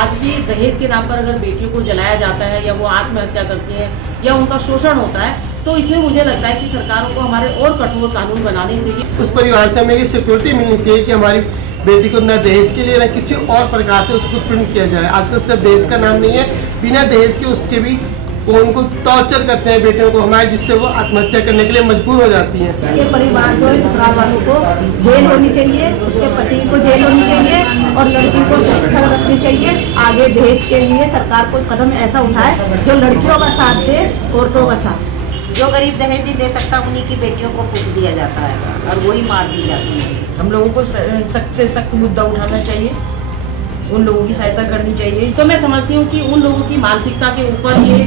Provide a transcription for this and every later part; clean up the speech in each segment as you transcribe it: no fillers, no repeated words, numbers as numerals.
आज भी दहेज के नाम पर अगर बेटियों को जलाया जाता है या वो आत्महत्या करती हैं या उनका शोषण होता है, तो इसमें मुझे लगता है कि सरकारों को हमारे और कठोर कानून बनाने चाहिए। उस परिवार से हमें ये सिक्योरिटी मिलनी चाहिए कि हमारी बेटी को न दहेज के लिए न किसी और प्रकार से उसको उत्पन्न किया जाए। आजकल सिर्फ दहेज का नाम नहीं है, बिना दहेज के उसके भी वो उनको टॉर्चर करते हैं बेटियों को हमारे, जिससे वो आत्महत्या करने के लिए मजबूर हो जाती हैं। उसके परिवार जो है ससुराल वालों को जेल होनी चाहिए, उसके पति को जेल होनी चाहिए और लड़की को सुरक्षा रखनी चाहिए। आगे दहेज के लिए सरकार कोई कदम ऐसा उठाए जो लड़कियों का साथ दे, औरतों का साथ। जो गरीब दहेज नहीं दे सकता उन्हीं की बेटियों को फूंक दिया जाता है और वही मार दी जाती है। हम लोगों को सख्त से सख्त मुद्दा उठाना चाहिए, उन लोगों की सहायता करनी चाहिए। तो मैं समझती हूँ कि उन लोगों की मानसिकता के ऊपर ये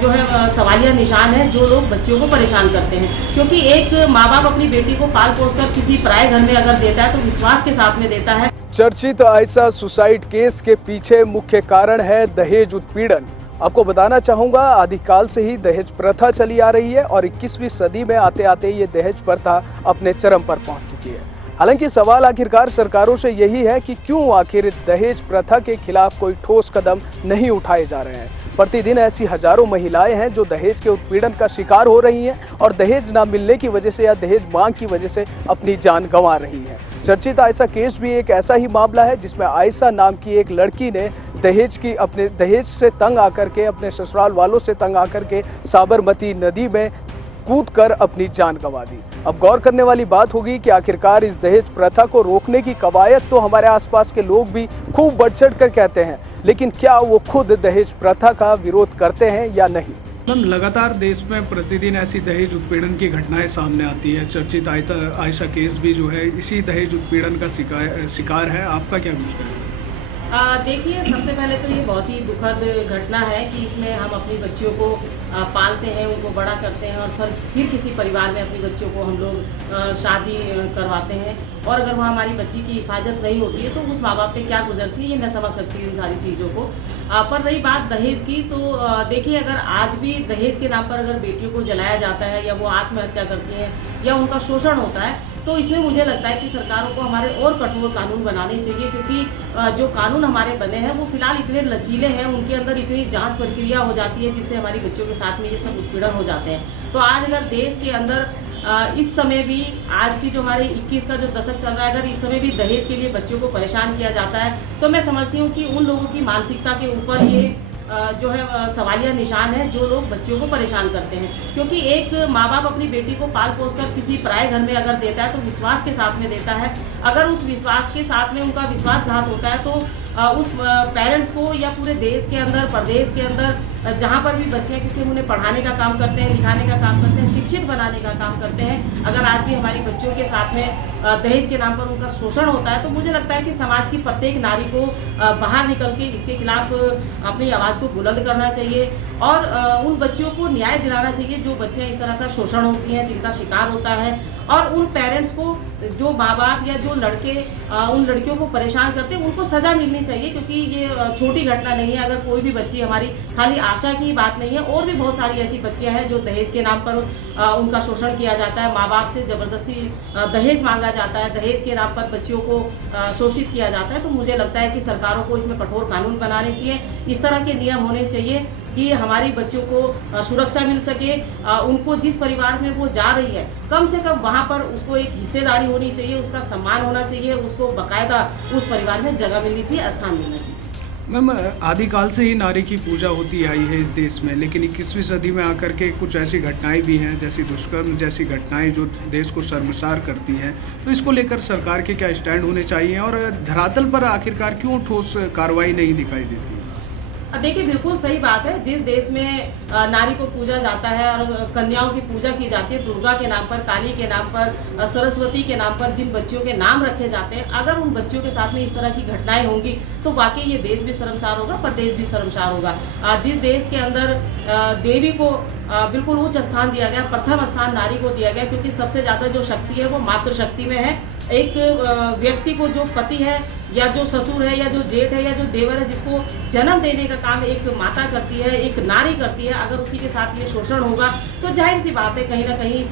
जो है सवालिया निशान है जो लोग बच्चियों को परेशान करते हैं, क्योंकि एक माँ बाप अपनी बेटी को पाल पोस कर किसी पराये घर में अगर देता है तो विश्वास के साथ में देता है। चर्चित आयशा सुसाइड केस के पीछे मुख्य कारण है दहेज उत्पीड़न। आपको बताना चाहूँगा, आदिकाल से ही दहेज प्रथा चली आ रही है और 21वीं सदी में आते आते ये दहेज प्रथा अपने चरम पर पहुँच चुकी है। हालांकि सवाल आखिरकार सरकारों से यही है कि क्यों आखिर दहेज प्रथा के खिलाफ कोई ठोस कदम नहीं उठाए जा रहे हैं। प्रतिदिन ऐसी हजारों महिलाएं हैं जो दहेज के उत्पीड़न का शिकार हो रही हैं और दहेज ना मिलने की वजह से या दहेज मांग की वजह से अपनी जान गंवा रही हैं। चर्चित आयशा केस भी एक ऐसा ही मामला है जिसमें आयशा नाम की एक लड़की ने अपने दहेज से तंग आकर के, अपने ससुराल वालों से तंग आकर के साबरमती नदी में कूदकर अपनी जान गंवा दी। अब गौर करने वाली बात होगी कि आखिरकार इस दहेज प्रथा को रोकने की कवायद तो हमारे आसपास के लोग भी खूब बढ़ चढ़ कर कहते हैं, लेकिन क्या वो खुद दहेज प्रथा का विरोध करते हैं या नहीं। मैम, लगातार देश में प्रतिदिन ऐसी दहेज उत्पीड़न की घटनाएं सामने आती है। चर्चित आयशा केस भी जो है इसी दहेज उत्पीड़न का शिकार है। आपका क्या कुछ कहना है? देखिए, सबसे पहले तो ये बहुत ही दुखद घटना है कि इसमें हम अपनी बच्चियों को पालते हैं, उनको बड़ा करते हैं और फिर किसी परिवार में अपनी बच्चियों को हम लोग शादी करवाते हैं और अगर वहाँ हमारी बच्ची की हिफाजत नहीं होती है तो उस माँ बाप पे क्या गुजरती है, ये मैं समझ सकती हूँ इन सारी चीज़ों को। पर रही बात दहेज की, तो देखिए, अगर आज भी दहेज के नाम पर अगर बेटियों को जलाया जाता है या वो आत्महत्या करती हैं या उनका शोषण होता है, तो इसमें मुझे लगता है कि सरकारों को हमारे और कठोर कानून बनाने चाहिए, क्योंकि जो कानून हमारे बने हैं वो फिलहाल इतने लचीले हैं, उनके अंदर इतनी जांच प्रक्रिया हो जाती है जिससे हमारी बच्चों के साथ में ये सब उत्पीड़न हो जाते हैं। तो आज अगर देश के अंदर इस समय भी, आज की जो हमारे 21 का जो दशक चल रहा है, अगर इस समय भी दहेज के लिए बच्चों को परेशान किया जाता है, तो मैं समझती हूँ कि उन लोगों की मानसिकता के ऊपर ये जो है सवालिया निशान है जो लोग बच्चियों को परेशान करते हैं, क्योंकि एक माँ बाप अपनी बेटी को पाल पोस कर किसी पराये घर में अगर देता है तो विश्वास के साथ में देता है। अगर उस विश्वास के साथ में उनका विश्वासघात होता है तो उस पेरेंट्स को या पूरे देश के अंदर, प्रदेश के अंदर जहाँ पर भी बच्चे हैं, क्योंकि हम उन्हें पढ़ाने का काम करते हैं, लिखाने का काम करते हैं, शिक्षित बनाने का काम करते हैं, अगर आज भी हमारी बच्चियों के साथ में दहेज के नाम पर उनका शोषण होता है, तो मुझे लगता है कि समाज की प्रत्येक नारी को बाहर निकल के इसके खिलाफ अपनी आवाज़ को बुलंद करना चाहिए और उन बच्चियों को न्याय दिलाना चाहिए जो बच्चे इस तरह का शोषण होती हैं, जिनका शिकार होता है। और उन पेरेंट्स को, जो माँ बाप या जो लड़के उन लड़कियों को परेशान करते हैं, उनको सज़ा मिलनी चाहिए, क्योंकि ये छोटी घटना नहीं है। अगर कोई भी बच्ची, हमारी खाली आशा की बात नहीं है, और भी बहुत सारी ऐसी बच्चियां हैं जो दहेज के नाम पर उनका शोषण किया जाता है, माँ बाप से ज़बरदस्ती दहेज मांगा जाता है, दहेज के नाम पर बच्चियों को शोषित किया जाता है। तो मुझे लगता है कि सरकारों को इसमें कठोर कानून बनाने चाहिए, इस तरह के नियम होने चाहिए कि हमारी बच्चों को सुरक्षा मिल सके। उनको जिस परिवार में वो जा रही है, कम से कम वहाँ पर उसको एक हिस्सेदारी होनी चाहिए, उसका सम्मान होना चाहिए, उसको बाकायदा उस परिवार में जगह मिलनी चाहिए, स्थान मिलना चाहिए। मैम, आदिकाल से ही नारी की पूजा होती आई है इस देश में, लेकिन 21वीं सदी में आकर के कुछ ऐसी घटनाएं भी हैं, जैसी दुष्कर्म जैसी घटनाएं जो देश को शर्मसार करती हैं। तो इसको लेकर सरकार के क्या स्टैंड होने चाहिए और धरातल पर आखिरकार क्यों ठोस कार्रवाई नहीं दिखाई देती? देखिए, बिल्कुल सही बात है। जिस देश में नारी को पूजा जाता है और कन्याओं की पूजा की जाती है, दुर्गा के नाम पर, काली के नाम पर, सरस्वती के नाम पर जिन बच्चियों के नाम रखे जाते हैं, अगर उन बच्चियों के साथ में इस तरह की घटनाएं होंगी तो वाकई ये देश भी शर्मसार होगा, प्रदेश भी शर्मसार होगा। जिस देश के अंदर देवी को बिल्कुल उच्च स्थान दिया गया, प्रथम स्थान नारी को दिया गया, क्योंकि सबसे ज़्यादा जो शक्ति है वो मातृशक्ति में है। एक व्यक्ति को, जो पति है या जो ससुर है या जो जेठ है या जो देवर है, जिसको जन्म देने का काम एक माता करती है, एक नारी करती है, अगर उसी के साथ ये शोषण होगा तो जाहिर सी बात है कहीं ना कहीं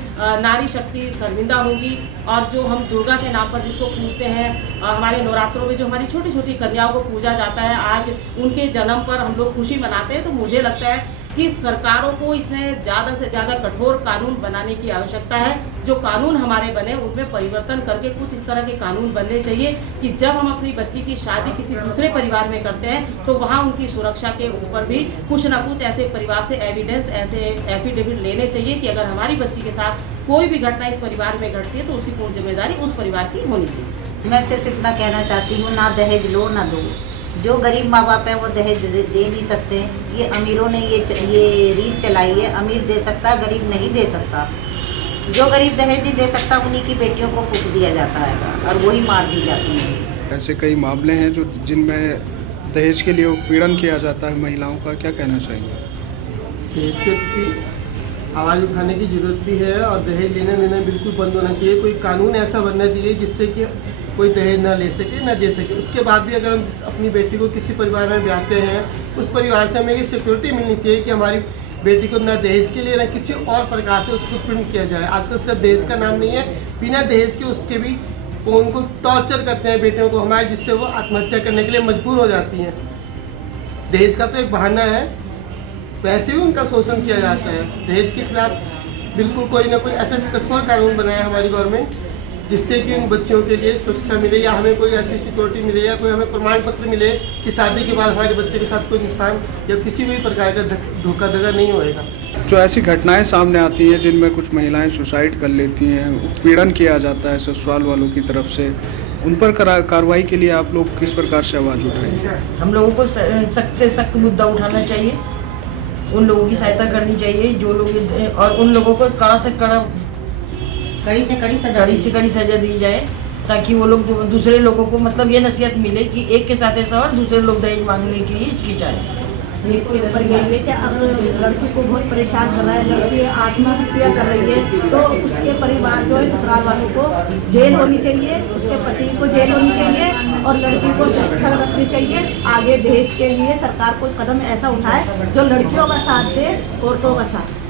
नारी शक्ति शर्मिंदा होगी। और जो हम दुर्गा के नाम पर जिसको पूजते हैं, हमारे नवरात्रों में जो हमारी छोटी छोटी कन्याओं को पूजा जाता है, आज उनके जन्म पर हम लोग खुशी मनाते हैं। तो मुझे लगता है कि सरकारों को इसमें ज़्यादा से ज़्यादा कठोर कानून बनाने की आवश्यकता है। जो कानून हमारे बने उनमें परिवर्तन करके कुछ इस तरह के कानून बनने चाहिए कि जब हम अपनी बच्ची की शादी किसी दूसरे परिवार में करते हैं तो वहाँ उनकी सुरक्षा के ऊपर भी कुछ ना कुछ ऐसे परिवार से एविडेंस, ऐसे एफिडेविट लेने चाहिए कि अगर हमारी बच्ची के साथ कोई भी घटना इस परिवार में घटती है तो उसकी पूर्ण जिम्मेदारी उस परिवार की होनी चाहिए। मैं सिर्फ इतना कहना चाहती हूँ, ना दहेज लो ना दो। जो गरीब माँ बाप है वो दहेज दे नहीं सकते। ये अमीरों ने ये रीत चलाई है, अमीर दे सकता, गरीब नहीं दे सकता। जो गरीब दहेज नहीं दे सकता उन्हीं की बेटियों को फूंक दिया जाता है और वही मार दी जाती है। ऐसे कई मामले हैं जो जिनमें दहेज के लिए उत्पीड़न किया जाता है महिलाओं का, क्या कहना चाहेंगे? दहेज के प्रति आवाज़ उठाने की ज़रूरत भी है और दहेज लेना देना बिल्कुल बंद होना चाहिए। कोई कानून ऐसा बनना चाहिए जिससे कि कोई दहेज ना ले सके ना दे सके। उसके बाद भी अगर हम अपनी बेटी को किसी परिवार में ब्याहते हैं, उस परिवार से हमें ये सिक्योरिटी मिलनी चाहिए कि हमारी बेटी को ना दहेज के लिए ना किसी और प्रकार से उसको उत्पीड़न किया जाए। आजकल सिर्फ दहेज का नाम नहीं है, बिना दहेज के उसके भी वो उनको टॉर्चर करते हैं बेटियों को हमारे, जिससे वो आत्महत्या करने के लिए मजबूर हो जाती हैं। दहेज का तो एक बहाना है, वैसे भी उनका शोषण किया जाता है। दहेज के खिलाफ बिल्कुल कोई ना कोई ऐसा कठोर कानून बनाया हमारी गवर्नमेंट जिससे कि उन बच्चियों के लिए सुरक्षा मिले या हमें कोई ऐसी सिक्योरिटी मिले या कोई हमें प्रमाण पत्र मिले कि शादी के बाद हमारे बच्चे के साथ कोई नुकसान या किसी भी प्रकार का धोखाधड़ी नहीं होएगा। जो ऐसी घटनाएं सामने आती हैं जिनमें कुछ महिलाएं सुसाइड कर लेती हैं, उत्पीड़न किया जाता है ससुराल वालों की तरफ से, उन पर कार्रवाई के लिए आप लोग किस प्रकार से आवाज़ उठाएंगे? हम लोगों को सख्त से सख्त मुद्दा उठाना चाहिए, उन लोगों की सहायता करनी चाहिए जो लोग, और उन लोगों को कड़ा से कड़ी सजा दी जाए ताकि वो लोग दूसरे लोगों को मतलब ये नसीहत मिले कि एक के साथ ऐसा और दूसरे लोग दहेज मांगने के लिए हिचकिचाए। दहेज के ऊपर यही है कि अगर लड़की को बहुत परेशान कर रहा है, लड़की आत्महत्या कर रही है तो उसके परिवार जो है ससुराल वालों को जेल होनी चाहिए, उसके पति को जेल होनी चाहिए और लड़की को सुरक्षा रखनी चाहिए। आगे दहेज के लिए सरकार कोई कदम ऐसा उठाए जो लड़कियों का साथ दे, औरतों का साथ।